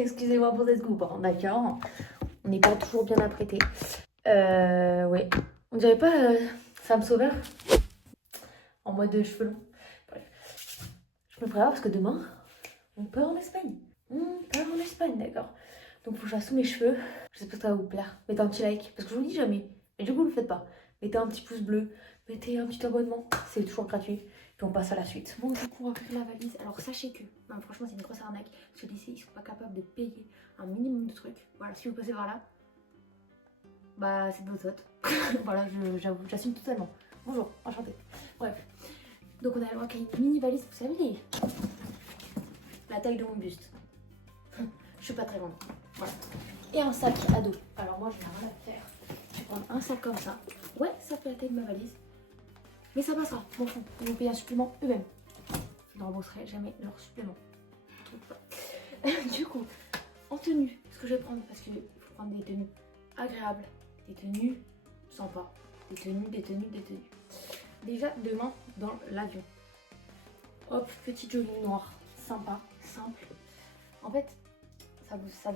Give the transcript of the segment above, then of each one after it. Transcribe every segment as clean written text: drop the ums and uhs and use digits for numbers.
Excusez-moi pour cette coupe, hein, d'accord. On n'est pas toujours bien apprêté. Ouais. On dirait pas Femme Sauveur en mode de cheveux longs. Bref. Je me prépare parce que demain, on part en Espagne. D'accord. Donc faut que je fasse tous mes cheveux. Je sais pas si ça va vous plaire. Mettez un petit like, parce que je vous le dis jamais. Mais du coup, vous le faites pas. Mettez un petit pouce bleu. Mettez un petit abonnement. C'est toujours gratuit. Puis on passe à la suite. Bon, du coup, on va faire ma valise. Alors sachez que, non, franchement, c'est une grosse arnaque. Parce que d'ici, ils sont pas capables de payer un minimum de trucs. Voilà, si vous passez par là, bah c'est de votre faute. Voilà, j'assume totalement. Bonjour, enchantée. Bref. Donc on a le droit qu'à une mini valise, vous savez, la taille de mon buste. Je suis pas très grande. Voilà. Et un sac à dos. Alors moi, je n'ai rien à faire. Je vais prendre un sac comme ça. Ouais, ça fait la taille de ma valise. Mais ça passera, je m'en fous. Ils vont payer un supplément eux-mêmes. Je ne rembourserai jamais leur supplément. Je trouve pas. Du coup, en tenue, ce que je vais prendre, parce qu'il faut prendre des tenues agréables, des tenues sympas, des tenues. Déjà, demain, dans l'avion. Hop, petit jogging noir, sympa, simple. En fait, ça sert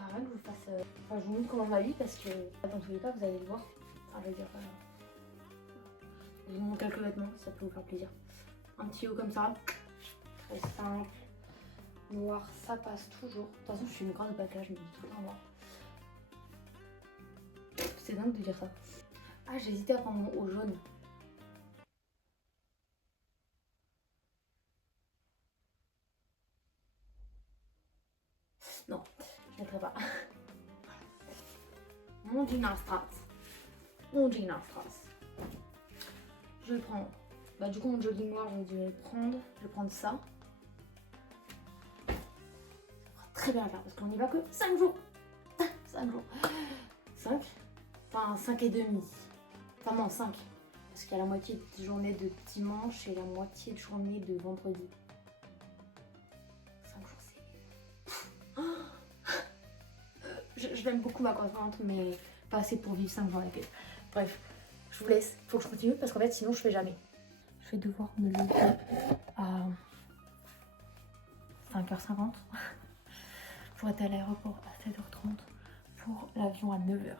à rien que je vous fasse... Enfin, je vous montre comment je m'habille parce que dans tous les cas, vous allez le voir. Enfin, je veux dire... je vous montre quelques vêtements, ça peut vous faire plaisir. Un petit haut comme ça, très simple. Noir, ça passe toujours. De toute façon, je suis une grande bacla, je me dis tout le temps noir. C'est dingue de dire ça. Ah, j'ai hésité à prendre mon haut jaune. Non, je ne mettrai pas. Mon jean en strass. Je vais prendre. Bah, du coup, mon jogging noir, je vais le prendre. Je vais prendre ça. Ça fera très bien faire parce qu'on n'y va que 5 jours. 5 jours. 5. Enfin, 5 et demi. Enfin, non, 5. Parce qu'il y a la moitié de journée de dimanche et la moitié de journée de vendredi. 5 jours, c'est... Je l'aime beaucoup ma conjointe, mais pas assez pour vivre 5 jours avec elle. Bref, je vous laisse. Faut que je continue parce qu'en fait, sinon, je fais jamais. Je vais devoir me lever à 5h50 pour être à l'aéroport à 7h30 pour l'avion à 9h.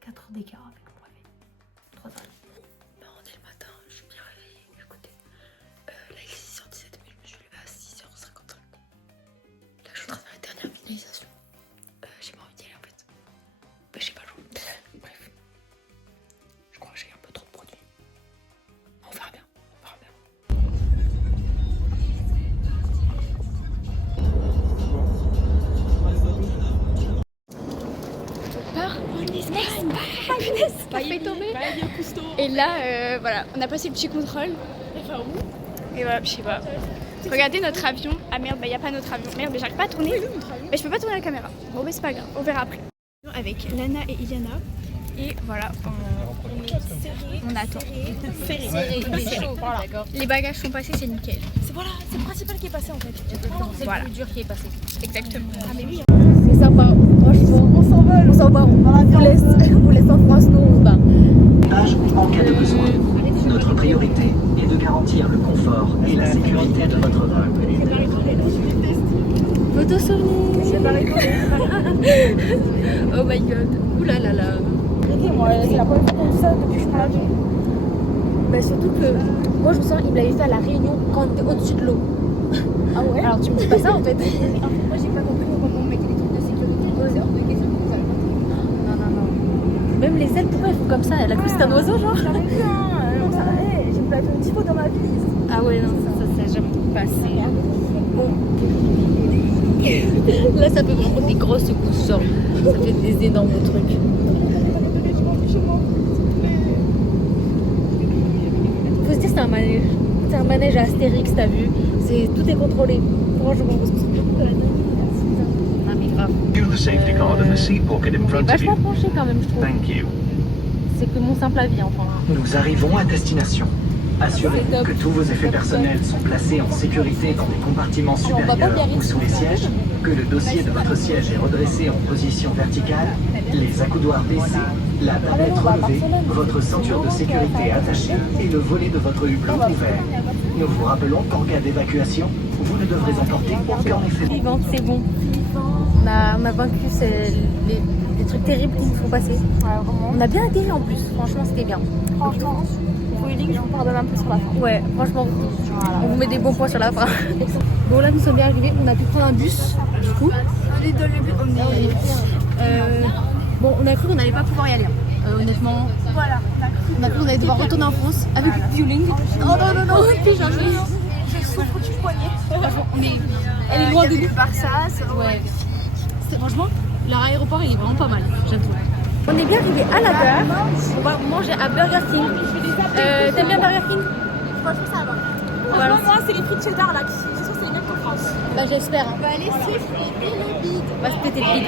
4 heures d'écart avec mon réveil. 3 heures. Non, on est le matin, je suis bien réveillée. Écoutez, là il est 6h17, mais je me suis levée à 6h55. Là je suis en train de faire la dernière finalisation. J'ai pas envie d'y aller en fait. Bah j'ai pas le choix. Bref. Je crois que j'ai un peu trop de produits. On verra bien. Et là, voilà, on a passé le petit contrôle. Et voilà, je sais pas. Regardez notre avion. Ah merde, bah y a pas notre avion. Merde, mais j'arrive pas à tourner. Mais je peux pas tourner la caméra. Bon, mais c'est pas grave, on verra après. Avec Lana et Iliana. Et voilà, on attend. Serré. Il est chaud, voilà. Les bagages sont passés, c'est nickel. Voilà, c'est le principal qui est passé en fait. C'est le plus dur qui est passé. Exactement. Ah mais oui. C'est sympa, franchement. On s'envole. On vous laisse en France, nous on se bat. En cas de besoin, notre priorité est de garantir le confort et la sécurité de votre vol. Photo souvenir. C'est pareil pour Oh my god. Ouh là là là. moi, c'est la première fois qu'on dit ça depuis que je prends l'avion. Bah surtout que moi je me sens il me l'avait fait à la Réunion quand on était au-dessus de l'eau. Ah ouais. Alors tu me dis pas ça en fait. Moi j'ai pas compris comment on mettait les trucs de sécurité. C'est hors de question que ça. Non. Même les ailes, pourquoi elles font comme ça? Elle a cru que c'était un oiseau genre? J'avais vu j'ai pas été un petit peu dans ma vie. Ah ouais non ça s'est jamais passé. Bon. Là ça fait vraiment des grosses secousses genre. Ça fait des énormes trucs. Faut se dire c'est un manège. C'est un manège à Astérix, t'as vu? Tout est contrôlé. Franchement, parce que c'est beaucoup de la dingue. Non mais grave. C'est vachement penché quand même je trouve. C'est que mon simple avis enfin. Nous arrivons à destination. Assurez-vous que tous vos effets personnels sont placés en sécurité dans des compartiments supérieurs ou sous les sièges, que le dossier de votre siège est redressé en position verticale, les accoudoirs baissés, la tablette relevée, votre ceinture de sécurité attachée et le volet de votre hublot ouvert. Nous vous rappelons qu'en cas d'évacuation, vous ne devrait emporter aucun effet. Vivante, c'est bon. On a vaincu les trucs terribles qui nous font passer. On a bien atterri en plus, franchement c'était bien. Franchement, Vueling, je vous pardonne un peu sur la fin. Ouais, franchement, on vous met des bons points sur la fin. Bon là nous sommes bien arrivés, on a pu prendre un bus du coup. Bon, on a cru qu'on n'allait pas pouvoir y aller. Honnêtement, Voilà, on a cru qu'on allait devoir retourner en France avec Vueling. Non, puis j'ai je souffre du poignet. franchement, elle est loin de nous. Barça, c'est Ouais. Franchement, leur aéroport il est vraiment pas mal, j'aime trop. On est bien arrivé à la gare. On va manger à Burger King. T'aimes bien Burger King? franchement, ça va. Voilà. Moi, c'est les frites cheddar là, c'est sûr c'est les mêmes qu'en France. Bah j'espère. On va aller s'effriter le bide. On va se péter le bide.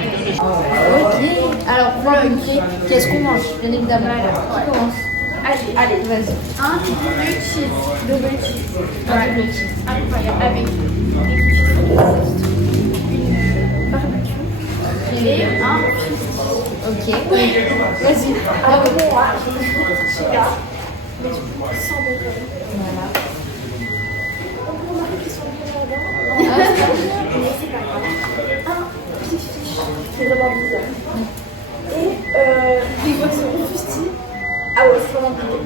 Ok. Alors pour la entrée, qu'est-ce qu'on mange? Bien évidemment. Qui commence? Allez, vas-y. Un double cheese. Double cheese. Un double cheese. Incroyable. Avec Et un. Ok. Vas-y. un bon cheddar. Mais du coup, sans bacon. Voilà. Mais c'est pas grave. Un petit fiche. C'est vraiment bizarre. Et des boissons fusty. Ah ouais, c'est vraiment cool.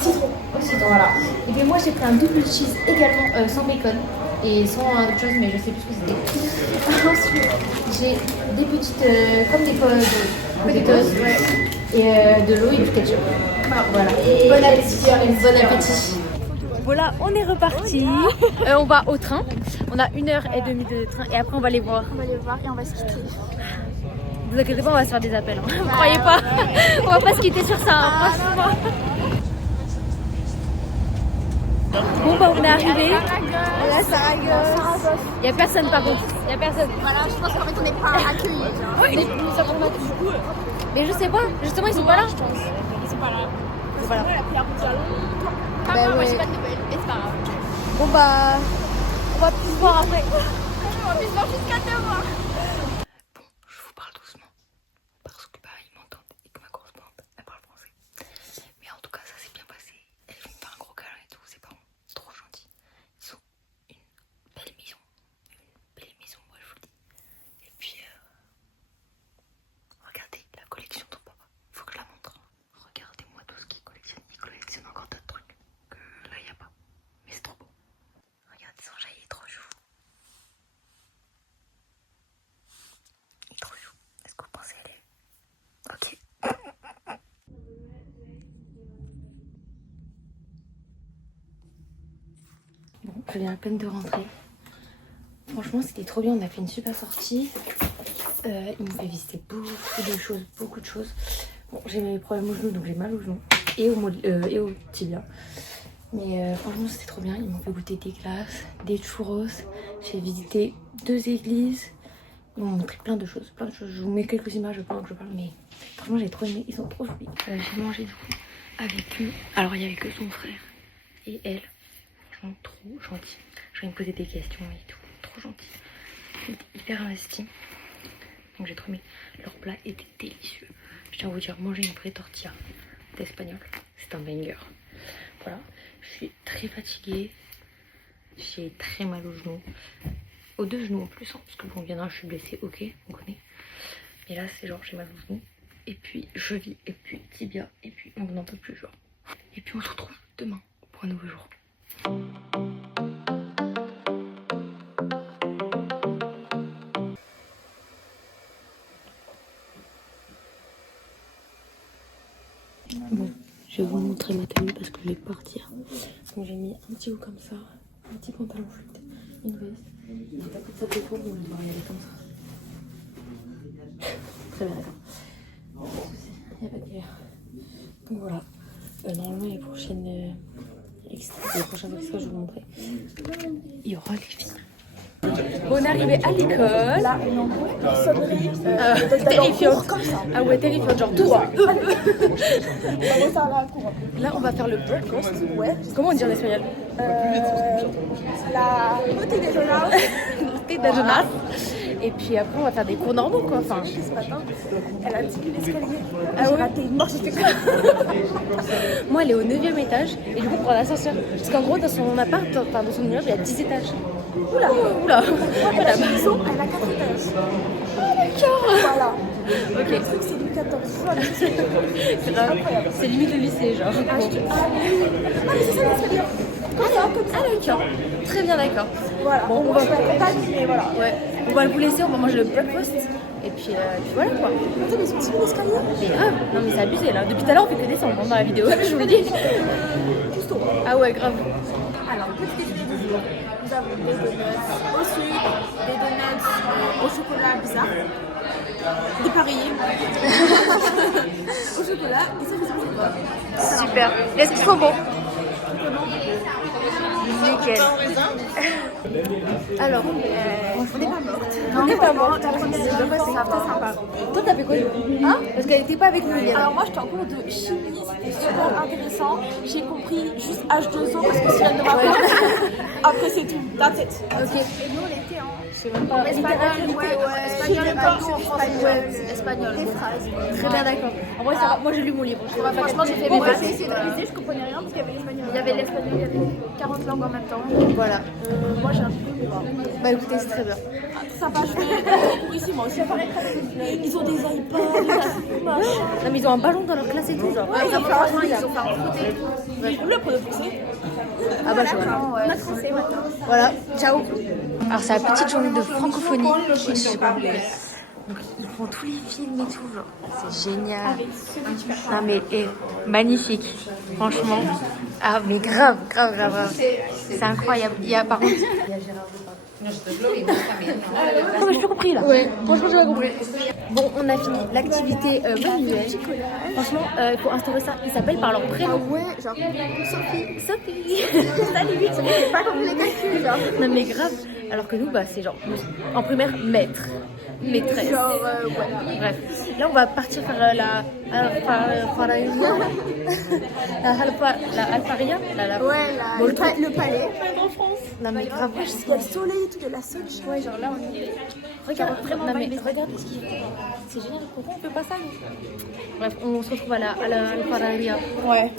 Citron. Au citron, voilà. Et bien moi j'ai pris un double cheese également sans bacon et sans autre chose mais je sais plus ce que c'était. Ensuite j'ai des petites comme des potatoes et de l'eau et du ketchup. Voilà. Et bon appétit. Bon appétit. Voilà, on est reparti. On va au train. On a 1h30 de train et après on va les voir. On va les voir et on va se quitter. Vous inquiétez pas, on va se faire des appels. Hein. Vous croyez pas? On va pas se quitter sur ça. Hein, franchement. Bon bah on est arrivé. Là, Saragosse. Il y a personne par contre. Il y a personne. Voilà, je pense qu'en fait on n'est pas accueillis. Oui. Nous avons notre du coup. Mais je sais pas. Justement ils sont pas là. Je pense. Ils sont pas là. Ils sont pas là. Elle a pris un peu de longtemps. Bah Moi ouais. j'ai pas de nouvelles, mais c'est pas grave. Bon bah on va plus se voir après. On va plus se voir jusqu'à demain. Bon, je vous parle doucement parce que bah ils m'entendent et que ma correspondante elle parle français. Mais en tout cas ça s'est bien passé. Elle est venue me faire un gros câlin et tout, c'est pas trop gentil. Ils ont une belle maison, moi je vous le dis. Et puis regardez la collection de ton papa, faut que je la montre. Regardez-moi tout ce qu'il collectionne. Il collectionne encore d'autres trucs que là il n'y a pas. Mais c'est trop beau. Regardez son jaillit, il est trop chou. Il est trop chou. Est-ce que vous pensez elle est... Ok. Bon, je viens à peine de rentrer. Franchement, c'était trop bien. On a fait une super sortie. Il m'ont fait visiter beaucoup de choses. Bon, j'ai mes problèmes au genou, donc j'ai mal au genou et au tibia. Mais franchement, c'était trop bien. Ils m'ont fait goûter des glaces, des churros. J'ai visité 2 églises. Ils m'ont montré plein de choses. Je vous mets quelques images pendant que je parle, mais franchement, j'ai trop aimé. Ils sont trop jolis. J'ai mangé du coup avec eux. Alors, il y avait que son frère et elle. Franchement, trop gentils. Je vais me poser des questions et tout. Trop gentils. Ils étaient hyper investis. Donc, j'ai trop aimé. Leur plat était délicieux. Je tiens à vous dire, manger une vraie tortilla d'espagnol, c'est un banger. Voilà. Je suis très fatiguée. J'ai très mal aux genoux. Aux 2 genoux en plus, hein, parce que bon, il y en a un, je suis blessée, ok, on connaît. Et là, c'est genre, j'ai mal aux genoux. Et puis, cheville, et puis tibia, et puis on n'en peut plus, genre. Et puis, on se retrouve demain pour un nouveau jour. Bon, je vais vous montrer ma tenue parce que je vais partir. Donc j'ai mis un petit haut comme ça, un petit pantalon flûte, une veste. J'ai pas pris de sac de cours, donc je dois y aller comme ça. Très bien, d'accord. Pas de soucis, il n'y a pas de galère. Donc voilà, normalement les prochains extraits, je vais vous montrer. Il y aura les filles. On est arrivé à l'école. Là, et en gros, sonnerie. Terrifiante. Comme ça. Ah ouais, terrifiante, genre tout. On va faire un cours. Là, on va faire le breakfast. Ouais. Comment on dit en espagnol? La beauté des journaux. Thé de Jonas. Et puis après, on va faire des cours normaux, quoi. Enfin, Ce matin, elle a dit l'escalier. Ah J'ai ouais. raté une marche, j'étais comme moi, elle est au 9e étage. Et du coup, on prend l'ascenseur. Parce qu'en gros, dans son appart, enfin, dans son immeuble, il y a 10 étages. Oula, oula. la maison, elle a 4 étages. Voilà. Ok. Le truc, c'est Louis XIV. C'est grave. C'est limite le lycée, genre. Ah, mais c'est ça l'escalier. Comme ça, comme ça. Ah, d'accord. Très bien, d'accord. Voilà. Bon, Moi, je m'accompagne, mais voilà. Ouais. On va vous laisser, on va manger le breakfast. Et puis voilà, quoi. Attends, mais ils sont petits l'escalier. Mais grave. Non, mais c'est abusé, là. Depuis tout à l'heure, on fait que descendre dans la vidéo. Je vous le dis. Juste au bas. Ah ouais, grave. Alors, petit déjeuner du jour. Nous avons des donuts au sucre, des donuts au chocolat bizarre, dépareillés au chocolat, et ça, je sais pas. Super. Est-ce qu'il faut bon? Nickel. Alors, On n'est pas morte. on n'est pas mort. La première c'est sympa. Toi, t'as fait quoi? Hein? Parce qu'elle était pas avec nous hier. Alors moi j'étais en cours de chimie, c'était super intéressant. J'ai compris juste H2O parce que Cyril ne m'a pas. Après c'est tout, that's it. Ok. Et nous on était en Je sais même pas. espagnol, Espagnol. Des phrases. Très bien, d'accord. En vrai, ça va. Moi, j'ai lu mon livre. Franchement j'ai fait Bon, mes bah, maths, j'ai essayé de réviser, je comprenais rien parce qu'il y avait l'espagnol. Il y avait l'espagnol, il y avait 40 langues en même temps. Voilà. Moi j'ai un peu mais voilà. Bah écoutez, c'est très bien. Ça va, je fais pour ici moi aussi. Ils ont des iPads, machin. Non, mais ils ont un ballon dans leur classe et tout, genre. Ouais, ils ont fait un foot, ils ont fait un foot et tout. Le pour le français. Ah bah, je vois. On a français maintenant. Voilà, ciao. Alors, c'est la petite journée de francophonie. Je suis super contente. Donc, ils font tous les films et tout, genre. C'est génial. Non, mais magnifique. Franchement. Ah, mais grave. C'est incroyable. Il y a, par contre. Il y a Gérard Depardieu. Non, mais j'ai pas compris là. Ouais, franchement, j'ai pas compris. Bon, on a fini l'activité manuelle. Franchement, il faut instaurer ça. Ils s'appellent par leur prénom. Ouais, genre Sophie. Sophie. Salut, c'est pas comme les calculs, genre. Non, mais grave. Alors que nous, bah, c'est genre, en primaire, maître, maîtresse. Genre, ouais. Bref. Là, on va partir faire la alfaria. La alfaria. Ouais, Bon, le palais. Non, mais grave. Il y a le soleil et tout, il y a la sunshine. Ouais, genre là, on est. Regarde, vraiment, non, mais regarde ce qu'il fait. C'est génial. Pourquoi on peut pas ça, nous? Bref, on se retrouve à la alfaria. Ouais.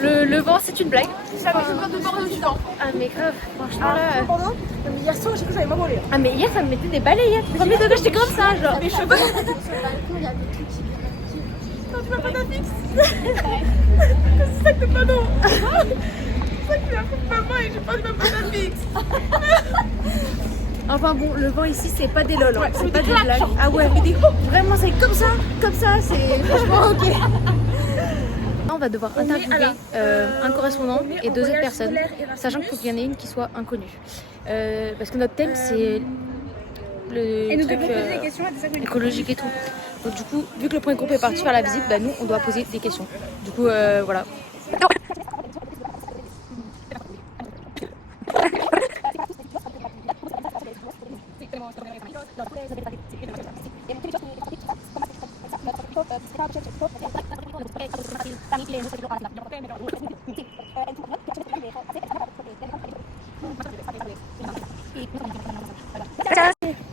Le vent, c'est une blague. J'avais fait plein de bordeaux dedans. Ah, mais grave. Franchement, là. Pardon? Mais hier soir, j'ai cru que j'allais m'envoler. Ah, mais hier, ça me mettait des balayettes. Premier degré, j'étais comme ça, genre. Mes cheveux. Sur le balcon, il y avait tout qui. Non, tu m'as pas d'affixe. C'est ça que t'es pas non. C'est ça que tu as fait maman et j'ai pas de même pas d'affixe. Enfin bon, le vent ici, c'est pas des lol, Ouais, c'est mais pas des des claques, blagues. genre. Ah ouais, mais vraiment, c'est comme ça, c'est franchement ok. Là, on va devoir interviewer un correspondant et deux autres personnes, sachant qu'il faut qu'il y en ait une qui soit inconnue. Parce que notre thème, c'est le truc écologique et tout. Donc du coup, vu que le premier groupe est parti faire la visite, bah, nous, on doit poser des questions. Du coup, voilà.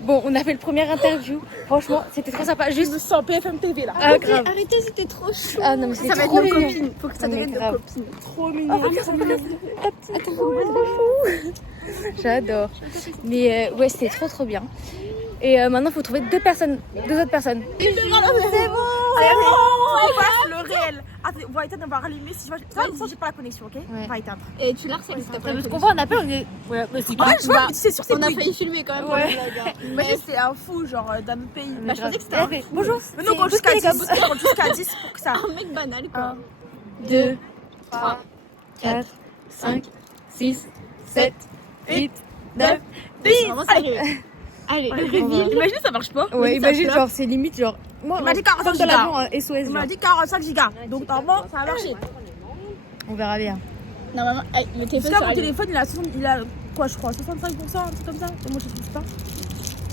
Bon, on a fait le premier interview. Franchement, c'était trop sympa. Juste Sans PFM TV là. ah, grave. Arrêtez, c'était trop chou. Ah non, mais c'était Ça va être trop nos mignon. copines. Faut que ça Non, mais devienne nos grave. copines. Trop mignon. J'adore. Mais ouais, c'était trop bien. Et maintenant, il faut trouver deux autres personnes. C'est bon. On passe le réel. Attendez, on va éteindre, on va rallumer. Si je vois, ça, j'ai pas la connexion, ok? Ouais. On va éteindre. Et tu l'as reçu s'il te plaît. Parce qu'on voit un appel, on est. Ouais, mais c'est Ouais, je vois, mais tu sais, sur ces On a trucs. failli filmer quand même. pour Ouais. le vlog, hein. Imagine, c'est un fou, genre, d'un autre pays. Bah, je pensais que c'était un. Bonjour. Mais non, on compte jusqu'à 10. On compte jusqu'à 10 pour que ça. Un mec banal quoi. 2, 3, 4, 5, 6, 7, 8, 9, 10. Allez, Imagine, ça marche pas. ouais, imagine, genre, c'est limite, genre. Moi, Il m'a dit 45 comme dans gigas. l'avion SOS. Il m'a genre. dit 45 gigas. Donc, normalement, ça va marcher. On verra bien. Normalement, le Parce téléphone que sera mon allumé. téléphone, il a quoi, je crois, 65%, un truc comme ça. Et moi, je trouve pas.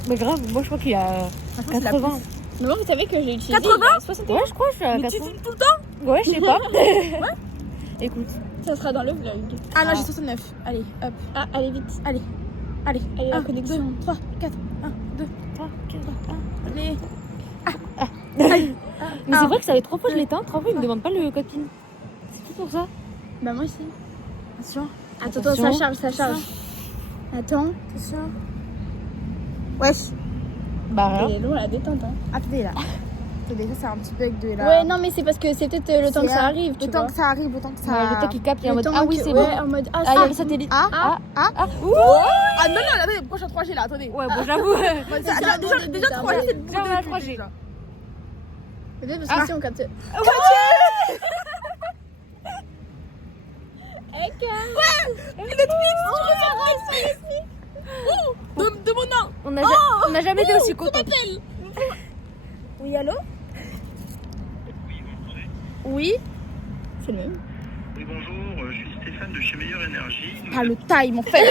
Mais grave, moi, je crois qu'il y a Franchement, c'est la 80. Mais moi, vous savez que j'ai utilisé 80? 61. Ouais, je crois que je suis à Mais tu 80. filmes tout le temps? Ouais, je sais pas. Écoute. Ça sera dans le vlog. Ah non, j'ai 69. Allez, hop. Ah, allez vite. Allez. Allez, Allez, la 1, 2, connexion. 3, 4. 1, 2, 3, 4. Allez. Mais c'est vrai que ça fait 3 fois que je l'éteins, 3 fois il me demande pas le code PIN. C'est tout pour ça. Bah moi aussi. Attention. Attends, Attention. ça charge. Attends. Attention. Wesh. Bah Elle rien. est lourde la détente. Hein. Attendez là. Attendez, ça c'est un petit bug de là. Ouais, non, mais c'est parce que c'est peut-être le temps que ça arrive, tu Le temps vois. que ça arrive, le temps que ça. Ouais, le temps qu'il capte, il est en Le mode temps ah oui que- c'est ouais, bon. en mode Ah il y a ça. le satellite. Ah, Ouh. Ah non, non, là, attendez, pourquoi je suis en 3G là? Attendez. Ouais bon j'avoue. Déjà 3G, c'est le Déjà, on a 3G. là. Peut-être parce que si on capte. De mon nom. On n'a jamais été aussi contents. Oui, allô? Oui. C'est le même. Oui, bonjour, je suis Stéphane de chez Meilleure Énergie. Pas le taille, mon frère.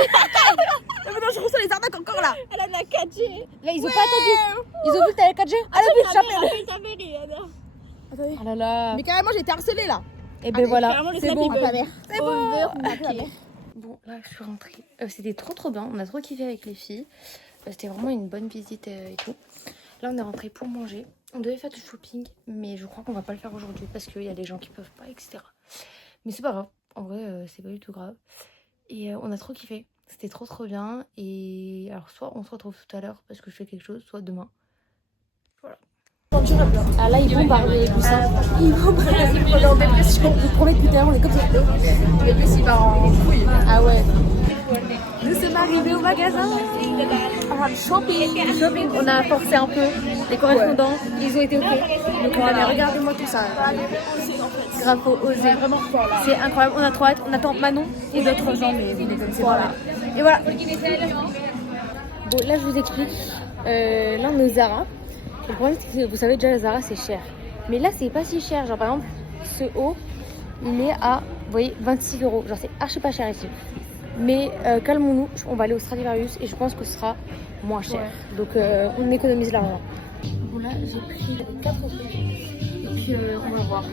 Mais non, je reçois les arnaques encore là. Elle a de la 4G. Là ils ont pas attendu. Ils ont vu que t'avais 4G. Allez vite j'appelle. Attendez. Oh là là. Mais carrément, j'ai été harcelée là. Et ben voilà. Carrément, le C'est snap, bon. il À ta mère. C'est bon. Bon, là, je suis rentrée. C'était trop bien. On a trop kiffé avec les filles. C'était vraiment une bonne visite et tout. Là, on est rentré pour manger. On devait faire du shopping, mais je crois qu'on va pas le faire aujourd'hui parce qu'il y a des gens qui peuvent pas, etc. Mais c'est pas grave. En vrai, c'est pas du tout grave. Et on a trop kiffé. C'était trop bien. Et alors, soit on se retrouve tout à l'heure parce que je fais quelque chose, soit demain. Voilà. Ah là, ils bombardent tout ça. Ils bombardent. On est en dépression. Je vous promets, depuis tout à l'heure, on est comme ça. Le bus, il part en couille. Ah ouais. Nous sommes arrivés au magasin. Shopping. On a forcé un peu les correspondants. Ils ont été OK. Donc Mais regardez-moi tout ça. grave faut oser. Vraiment. C'est incroyable. On a trop hâte. On attend Manon et d'autres gens, mais vous les connaissez pas. Et voilà. Bon, là, je vous explique. Là, on est au Zara. Le problème, c'est que vous savez déjà, la Zara, c'est cher. Mais là, c'est pas si cher. Genre, par exemple, ce haut, il est à, vous voyez, 26 €. Genre, c'est archi pas cher ici. Mais calmons-nous, on va aller au Stradivarius et je pense que ce sera moins cher. Donc, on économise l'argent. Bon, là, j'ai pris 4 euros. Et puis, on va voir.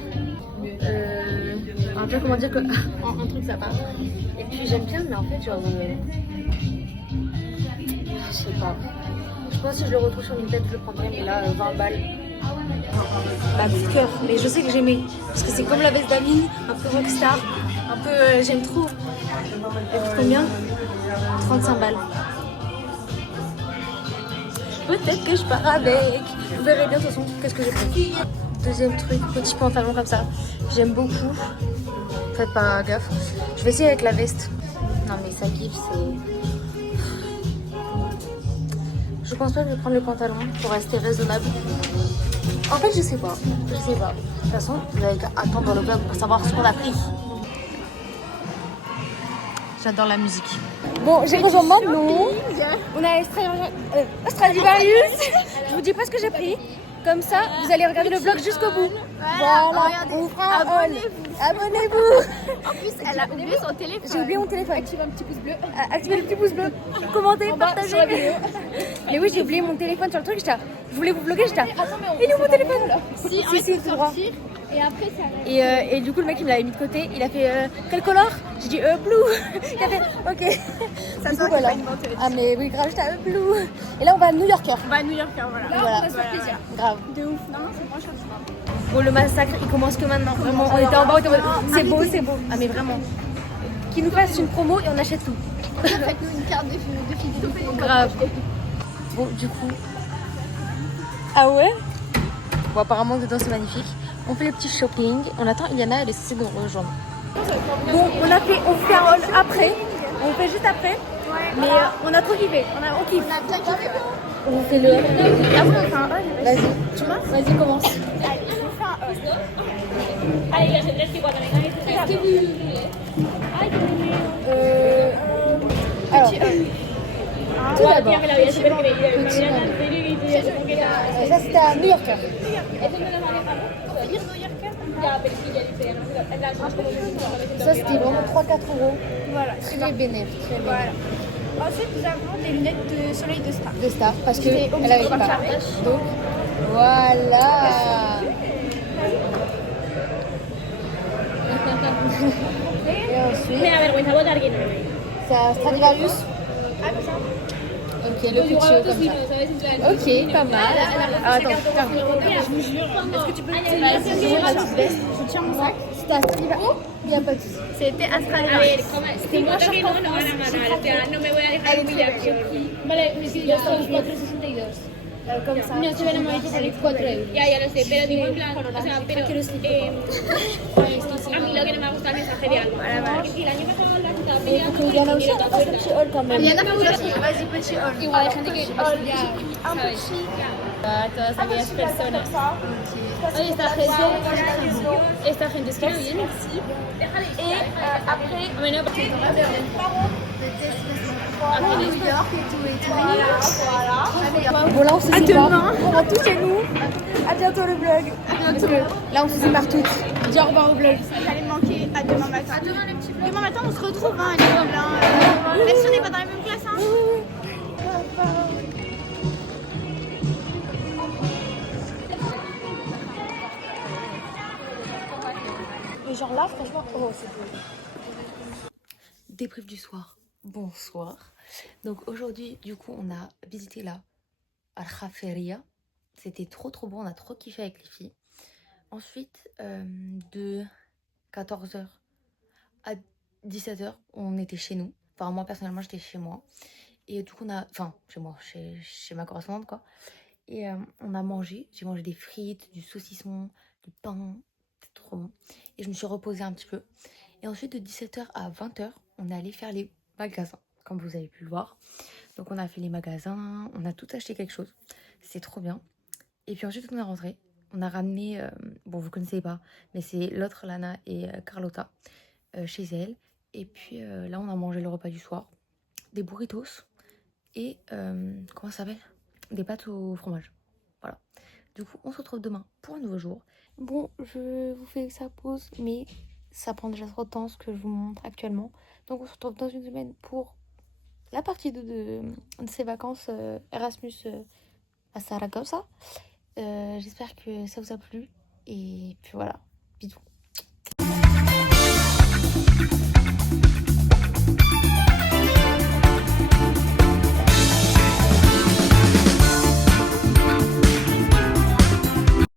Un peu, comment dire que. un truc sympa. Et puis, j'aime bien, mais en fait, genre. Je sais pas. Je pense que si je le retrouve sur une tête, je le prendrai, mais là, 20 balles. Ma petite cœur, mais je sais que j'aimais. Parce que c'est comme la veste d'Ami, un peu rockstar, un peu. J'aime trop. Elle coûte combien? 35 balles. Peut-être que je pars avec. Vous verrez bien de toute façon qu'est-ce que j'ai pris. Deuxième truc, petit pantalon comme ça. J'aime beaucoup. Faites pas gaffe. Je vais essayer avec la veste. Non mais ça kiffe, c'est. Je pense pas que je vais prendre le pantalon pour rester raisonnable. En fait, je sais pas. Je sais pas. De toute façon, vous avez qu'à attendre dans le vlog pour savoir ce qu'on a pris. J'adore la musique. Bon, j'ai rejoint Manon. On a Stradivarius. Je vous dis pas ce que j'ai pris. Comme ça, vous allez regarder le vlog jusqu'au bout. Voilà. On fera un haul. Abonnez-vous. En plus, elle a oublié son téléphone. J'ai oublié mon téléphone. Active un petit pouce bleu. Activez le petit pouce bleu. Commentez, partagez. Mais oui, j'ai oublié mon téléphone sur le truc. Je voulais vous vlogger. J'étais. Il est où mon téléphone? Si, en Si, fait, tout droit. sortir. Et après, ça Et du coup, le mec, il me l'avait mis de côté. Il a fait quelle couleur? J'ai dit blue. Il a fait ok. Ça Du coup, sent voilà. qu'il a pas inventé. Ah, mais oui, grave, j'étais blue. Et là, on va à New Yorker. On va à New York, voilà. Voilà. On va se faire plaisir. Grave. De ouf. Non, c'est pas cher, je crois. Bon, le massacre, il commence que maintenant. Vraiment, on était en bas, on était en mode c'est beau, c'est beau. Ah, mais vraiment. Qui nous fasse une promo et on achète tout. Faites-nous une carte de fidélité. Grave. Bon, du coup. Ah ouais? Bon, apparemment, dedans, c'est magnifique. On fait le petit shopping. On attend Iliana, elle est censée nous rejoindre. Bon, on fait un haul après. On fait juste après. Mais on a trop kiffé. On kiffe. On a bien kiffé. On fait le. Après, on fait un haul. Vas-y. Tu vois? Vas-y, commence. Allez, on fait un haul. Alors, Petit haul. tout d'abord. Ça, c'était à New Yorker. Ça, c'était vraiment 3-4 euros. Voilà. Très bénéf. Très bénéf. Voilà. Ensuite, nous avons des lunettes de soleil de star. De Star, parce C'est qu'elle avait pas. Donc, voilà. Et ensuite, c'est à Stradivarius. Ok, le petit comme ça. Ok, pas mal. Ah, attends, je vous jure. Est-ce que tu peux Je tiens mon sac. Il n'y a pas de souci. C'était Astral. C'était moins cher qu'en France. Vale, sí, ya son 4,62. Comme ça. No se ven amarillos sale 4 euros. Ya lo sé, pero digo en plan, o sea, pero a mí lo que no me gusta es el mensaje de algo. Y el año pasado la ciudad pedía Donc, il y en a aussi un petit haul quand même. Vas-y, petit haul. Igual hay gente que ya, ¿sabes? Todas aquellas personas. Oye, esta gente es que no viene. Bueno, Bon, là, on se sépare. On rentre tous chez nous. À bientôt le vlog. À bientôt. Là, on se sépare toutes. Dis au revoir au vlog. Vous allez me manquer. À demain matin. Demain matin, on se retrouve, hein, l'école. Même si on n'est pas dans la même classe. Hein. Et genre là, franchement, oh, c'est beau. Débrief du soir. Bonsoir. Donc aujourd'hui, du coup, on a visité la Al-Khaferia. C'était trop beau, on a trop kiffé avec les filles. Ensuite, de 14h à 17h, on était chez nous. Enfin, moi, personnellement, j'étais chez moi. Et du coup, on a... Enfin, chez moi, chez ma correspondante, quoi. Et on a mangé. J'ai mangé des frites, du saucisson, du pain. C'était trop bon. Et je me suis reposée un petit peu. Et ensuite, de 17h à 20h, on est allé faire les magasins, comme vous avez pu le voir. Donc, on a fait les magasins, on a tout acheté quelque chose. C'était trop bien. Et puis ensuite, on est rentré. On a ramené, bon, vous connaissez pas, mais c'est l'autre Lana et Carlotta chez elle. Et puis là, on a mangé le repas du soir. Des burritos et, comment ça s'appelle? Des pâtes au fromage. Voilà. Du coup, on se retrouve demain pour un nouveau jour. Bon, je vous fais sa pause, mais ça prend déjà trop de temps ce que je vous montre actuellement. Donc, on se retrouve dans une semaine pour la partie 2 de ces vacances Erasmus à Saragossa. J'espère que ça vous a plu. Et puis voilà, bisous.